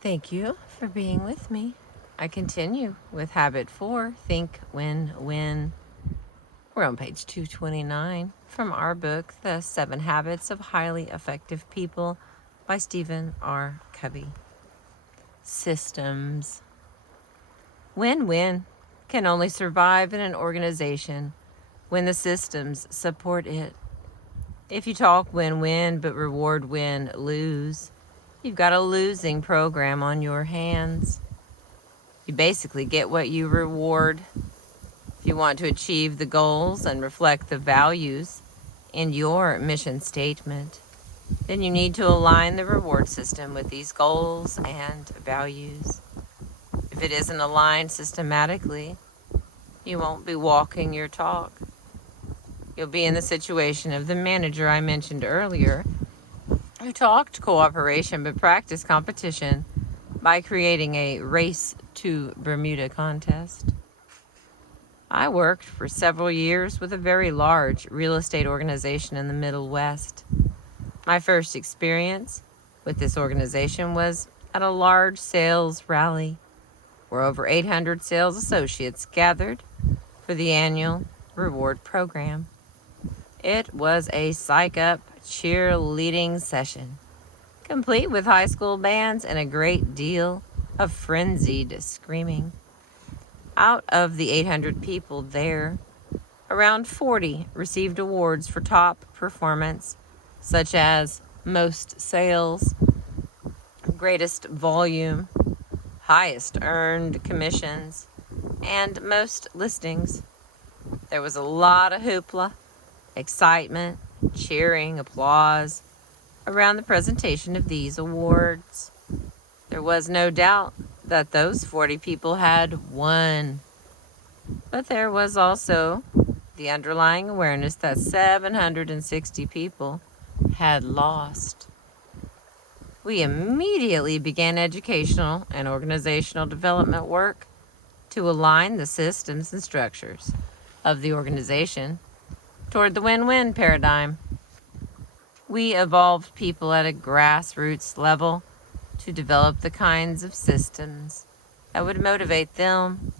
Thank you for being with me. I continue with Habit 4, Think Win-Win. We're on page 229 from our book, The 7 Habits of Highly Effective People by Stephen R. Covey. Systems. Win-win can only survive in an organization when the systems support it. If you talk win-win but reward win-lose, you've got a losing program on your hands. You basically get what you reward. If you want to achieve the goals and reflect the values in your mission statement, then you need to align the reward system with these goals and values. If it isn't aligned systematically, you won't be walking your talk. You'll be in the situation of the manager I mentioned earlier, who talked cooperation but practiced competition by creating a race to Bermuda contest. I worked for several years with a very large real estate organization in the Middle West. My first experience with this organization was at a large sales rally where over 800 sales associates gathered for the annual reward program. It was a psych-up cheerleading session, complete with high school bands and a great deal of frenzied screaming. Out of the 800 people there, around 40 received awards for top performance, such as most sales, greatest volume, highest earned commissions, and most listings. There was a lot of hoopla, excitement, cheering, applause around the presentation of these awards. There was no doubt that those 40 people had won. But there was also the underlying awareness that 760 people had lost. We immediately began educational and organizational development work to align the systems and structures of the organization toward the win-win paradigm. We evolved people at a grassroots level to develop the kinds of systems that would motivate them.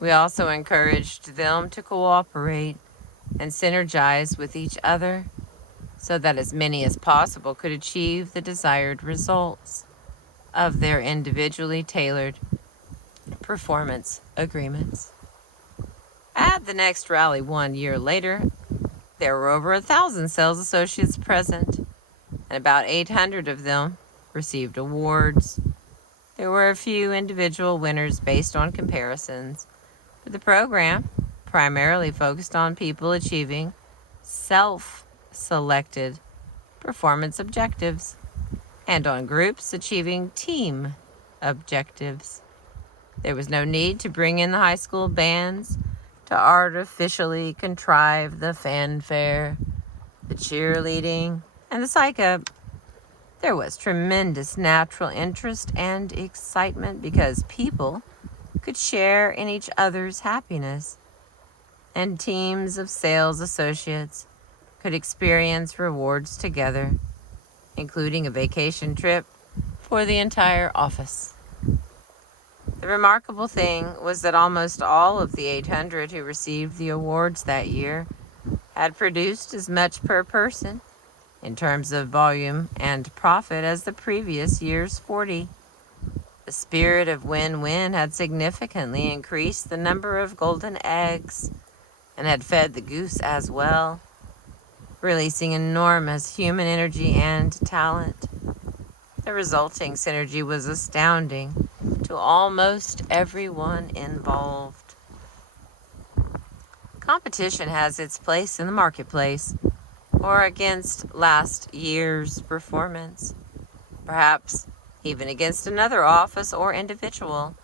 We also encouraged them to cooperate and synergize with each other so that as many as possible could achieve the desired results of their individually tailored performance agreements. At the next rally 1 year later, there were over 1,000 sales associates present, and about 800 of them received awards. There were a few individual winners based on comparisons, but the program primarily focused on people achieving self-selected performance objectives and on groups achieving team objectives. There was no need to bring in the high school bands to artificially contrive the fanfare, the cheerleading, and the psych-up. There was tremendous natural interest and excitement because people could share in each other's happiness, and teams of sales associates could experience rewards together, including a vacation trip for the entire office. The remarkable thing was that almost all of the 800 who received the awards that year had produced as much per person in terms of volume and profit as the previous year's 40. The spirit of win-win had significantly increased the number of golden eggs and had fed the goose as well, releasing enormous human energy and talent. The resulting synergy was astounding to almost everyone involved. Competition has its place in the marketplace or against last year's performance, perhaps even against another office or individual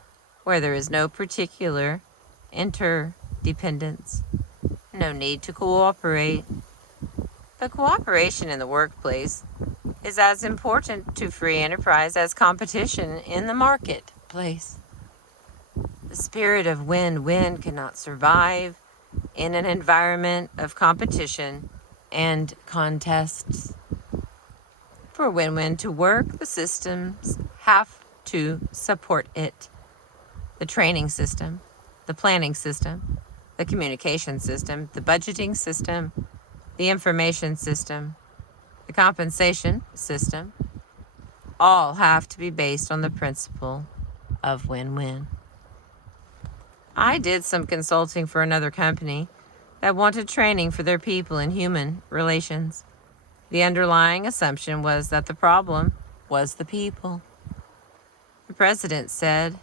where there is no particular interdependence, no need to cooperate. But cooperation in the workplace is as important to free enterprise as competition in the marketplace. The spirit of win-win cannot survive in an environment of competition and contests. For win-win to work, the systems have to support it. The training system, the planning system, the communication system, the budgeting system, the information system, the compensation system, all have to be based on the principle of win-win. I did some consulting for another company that wanted training for their people in human relations. The underlying assumption was that the problem was the people. The president said,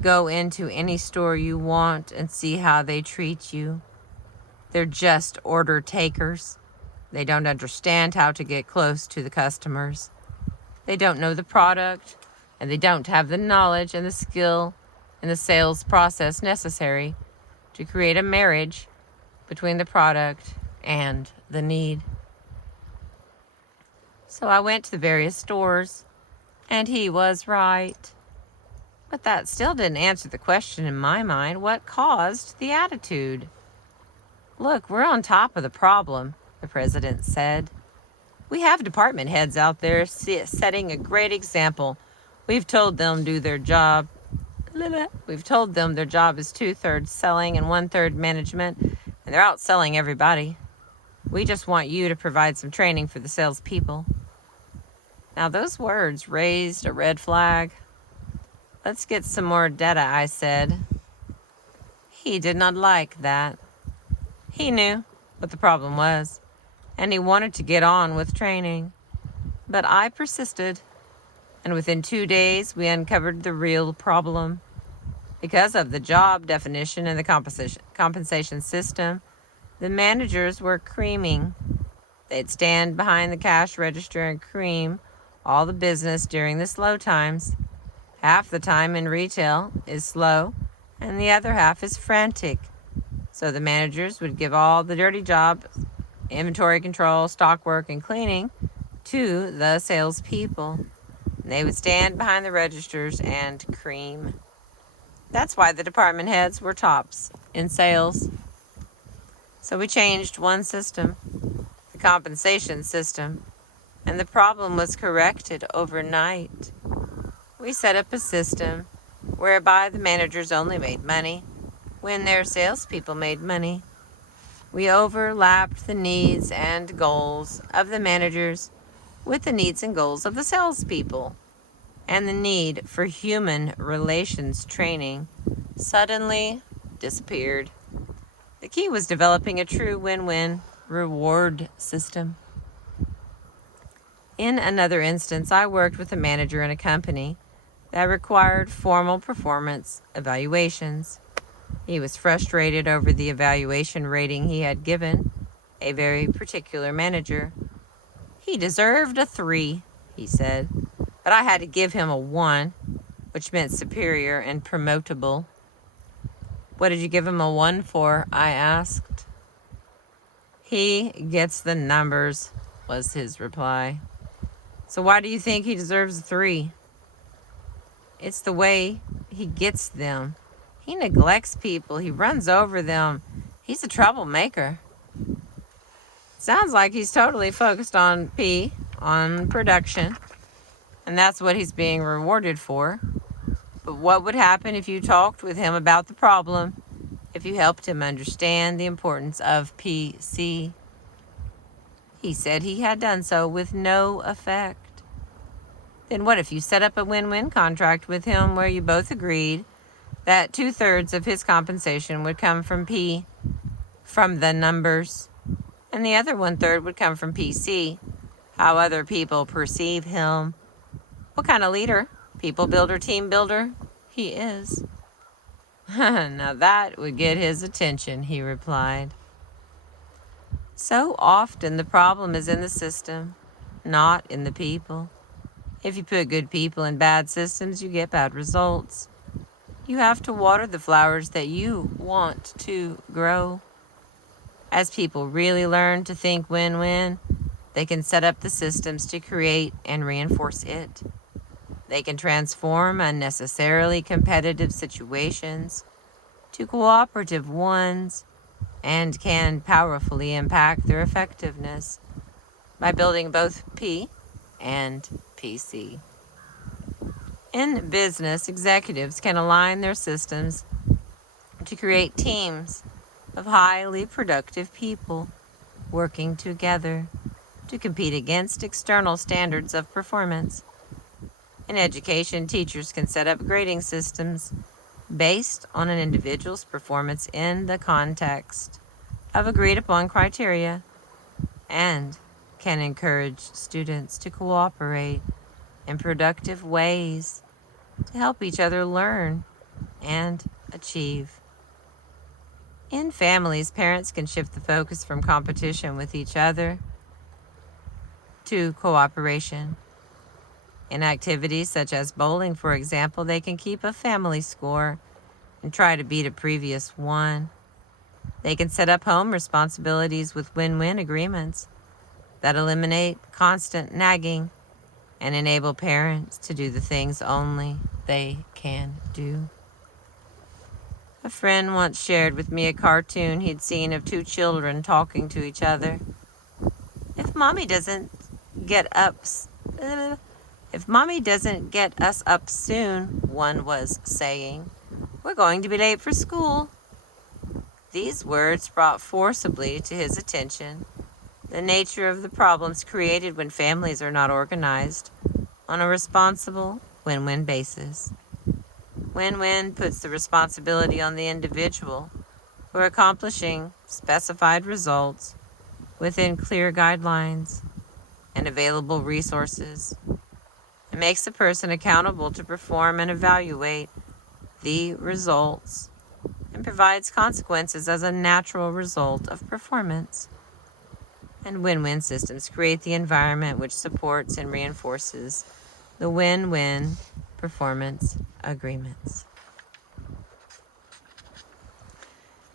"Go into any store you want and see how they treat you. They're just order takers. They don't understand how to get close to the customers. They don't know the product, and they don't have the knowledge and the skill in the sales process necessary to create a marriage between the product and the need." So I went to the various stores, and he was right. But that still didn't answer the question in my mind: what caused the attitude? "Look, we're on top of the problem," the president said. "We have department heads out there setting a great example. We've told them do their job. We've told them their job is 2/3 selling and 1/3 management, and they're outselling everybody. We just want you to provide some training for the salespeople." Now those words raised a red flag. "Let's get some more data," I said. He did not like that. He knew what the problem was, and he wanted to get on with training. But I persisted, and within 2 days we uncovered the real problem. Because of the job definition and the compensation system, the managers were creaming. They'd stand behind the cash register and cream all the business during the slow times. Half the time in retail is slow, and the other half is frantic. So the managers would give all the dirty jobs, inventory control, stock work, and cleaning, to the salespeople. They would stand behind the registers and cream. That's why the department heads were tops in sales. So we changed one system, the compensation system, and the problem was corrected overnight. We set up a system whereby the managers only made money when their salespeople made money. We overlapped the needs and goals of the managers with the needs and goals of the salespeople, and the need for human relations training suddenly disappeared. The key was developing a true win-win reward system. In another instance, I worked with a manager in a company that required formal performance evaluations. He was frustrated over the evaluation rating he had given a very particular manager. He deserved a 3, he said, but I had to give him a 1, which meant superior and promotable. "What did you give him a 1 for?" I asked. "He gets the numbers," was his reply. "So why do you think he deserves a 3? "It's the way he gets them. He neglects people. He runs over them. He's a troublemaker." Sounds like he's totally focused on on production, and that's what he's being rewarded for. But what would happen if you talked with him about the problem, if you helped him understand the importance of PC? He said he had done so with no effect. Then what if you set up a win-win contract with him where you both agreed that 2/3 of his compensation would come from P, from the numbers, and the other 1/3 would come from PC, how other people perceive him? What kind of leader, people builder, team builder, he is. "Now that would get his attention," he replied. So often the problem is in the system, not in the people. If you put good people in bad systems, you get bad results. You have to water the flowers that you want to grow. As people really learn to think win-win, they can set up the systems to create and reinforce it. They can transform unnecessarily competitive situations to cooperative ones, and can powerfully impact their effectiveness by building both P and PC. In business, executives can align their systems to create teams of highly productive people working together to compete against external standards of performance. In education, teachers can set up grading systems based on an individual's performance in the context of agreed upon criteria and can encourage students to cooperate in productive ways to help each other learn and achieve. In families, parents can shift the focus from competition with each other to cooperation. In activities such as bowling, for example, they can keep a family score and try to beat a previous one. They can set up home responsibilities with win-win agreements that eliminate constant nagging and enable parents to do the things only they can do. A friend once shared with me a cartoon he'd seen of two children talking to each other. If mommy doesn't get us up soon, one was saying, we're going to be late for school. These words brought forcibly to his attention the nature of the problems created when families are not organized on a responsible win-win basis. Win-win puts the responsibility on the individual for accomplishing specified results within clear guidelines and available resources. It makes the person accountable to perform and evaluate the results and provides consequences as a natural result of performance. And win-win systems create the environment which supports and reinforces the win-win performance agreements.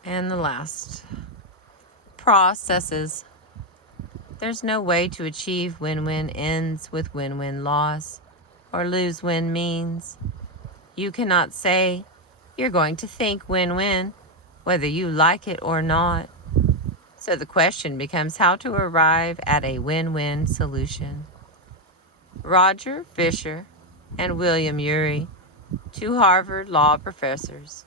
And the last, processes. There's no way to achieve win-win ends with win-win loss or lose-win means. You cannot say you're going to think win-win whether you like it or not. So the question becomes how to arrive at a win-win solution. Roger Fisher and William Ury, two Harvard law professors,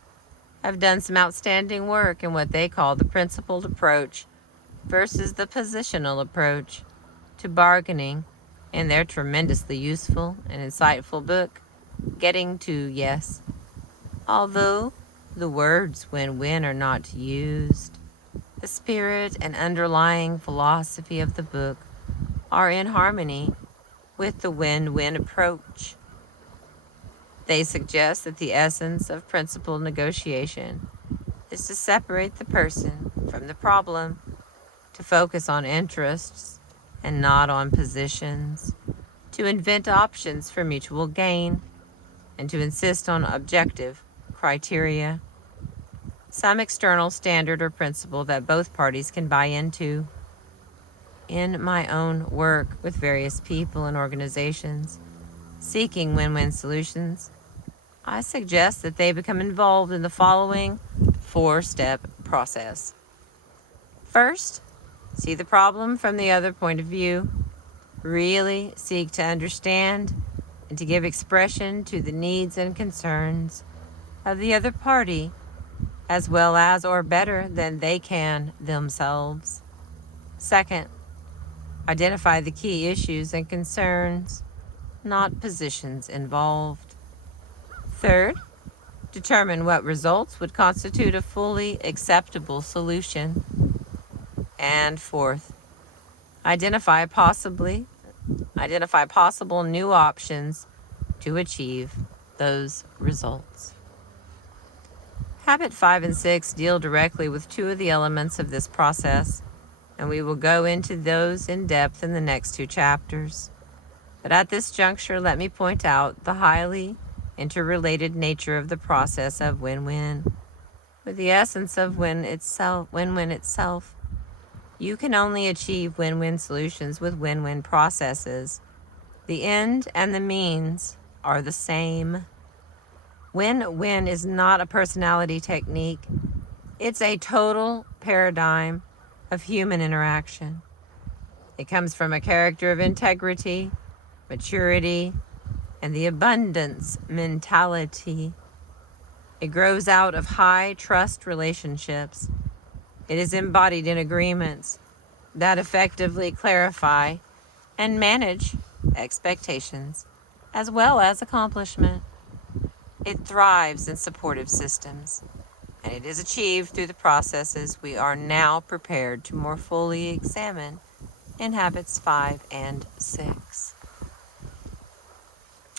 have done some outstanding work in what they call the principled approach versus the positional approach to bargaining in their tremendously useful and insightful book, Getting to Yes. Although the words win-win are not used, the spirit and underlying philosophy of the book are in harmony with the win-win approach. They suggest that the essence of principled negotiation is to separate the person from the problem, to focus on interests and not on positions, to invent options for mutual gain, and to insist on objective criteria, some external standard or principle that both parties can buy into. In my own work with various people and organizations seeking win-win solutions, I suggest that they become involved in the following 4-step process. First, see the problem from the other point of view. Really seek to understand and to give expression to the needs and concerns of the other party as well as or better than they can themselves. Second, identify the key issues and concerns, not positions involved. Third, determine what results would constitute a fully acceptable solution. And fourth, identify possible new options to achieve those results. Habit 5 and 6 deal directly with two of the elements of this process, and we will go into those in depth in the next 2 chapters. But at this juncture, let me point out the highly interrelated nature of the process of win-win. With the essence of win-win itself, you can only achieve win-win solutions with win-win processes. The end and the means are the same. Win-win is not a personality technique. It's a total paradigm of human interaction. It comes from a character of integrity, maturity, and the abundance mentality. It grows out of high trust relationships. It is embodied in agreements that effectively clarify and manage expectations as well as accomplishment. It thrives in supportive systems, and it is achieved through the processes we are now prepared to more fully examine in habits 5 and 6.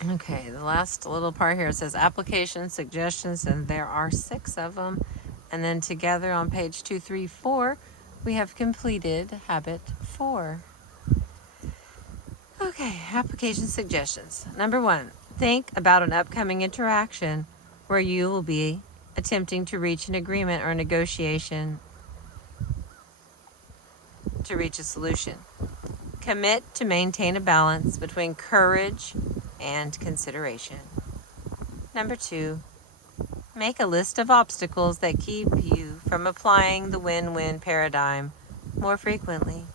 Okay, the last little part here says application suggestions, and there are 6 of them. And then together on page 234, we have completed habit 4. Okay, application suggestions. Number 1, think about an upcoming interaction where you will be attempting to reach an agreement or negotiation to reach a solution. Commit to maintain a balance between courage and consideration. Number 2, make a list of obstacles that keep you from applying the win-win paradigm more frequently.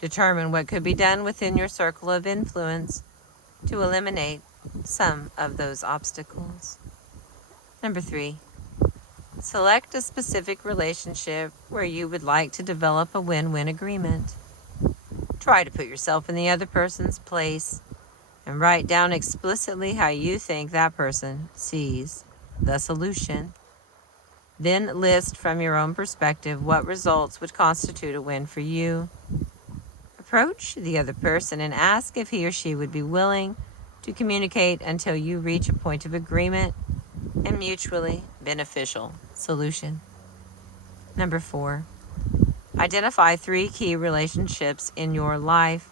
Determine what could be done within your circle of influence to eliminate some of those obstacles. Number 3, select a specific relationship where you would like to develop a win-win agreement. Try to put yourself in the other person's place and write down explicitly how you think that person sees the solution. Then list from your own perspective what results would constitute a win for you. Approach the other person and ask if he or she would be willing to communicate until you reach a point of agreement and mutually beneficial solution. Number 4, identify 3 key relationships in your life.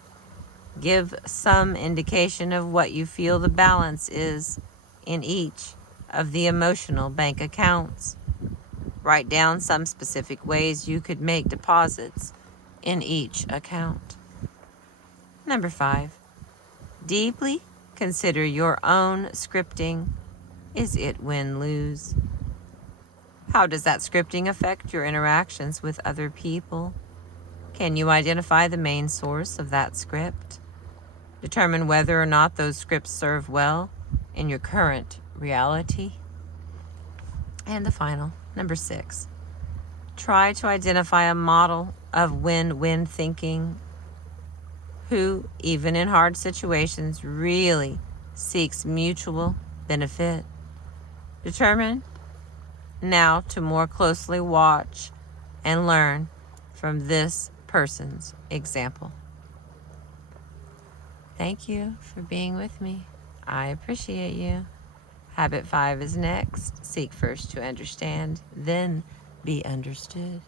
Give some indication of what you feel the balance is in each of the emotional bank accounts. Write down some specific ways you could make deposits in each account. Number 5, deeply consider your own scripting. Is it win-lose? How does that scripting affect your interactions with other people? Can you identify the main source of that script? Determine whether or not those scripts serve well in your current reality. And the final, number 6, try to identify a model of win-win thinking who, even in hard situations, really seeks mutual benefit. Determine now to more closely watch and learn from this person's example. Thank you for being with me. I appreciate you. Habit 5 is next. Seek first to understand, then be understood.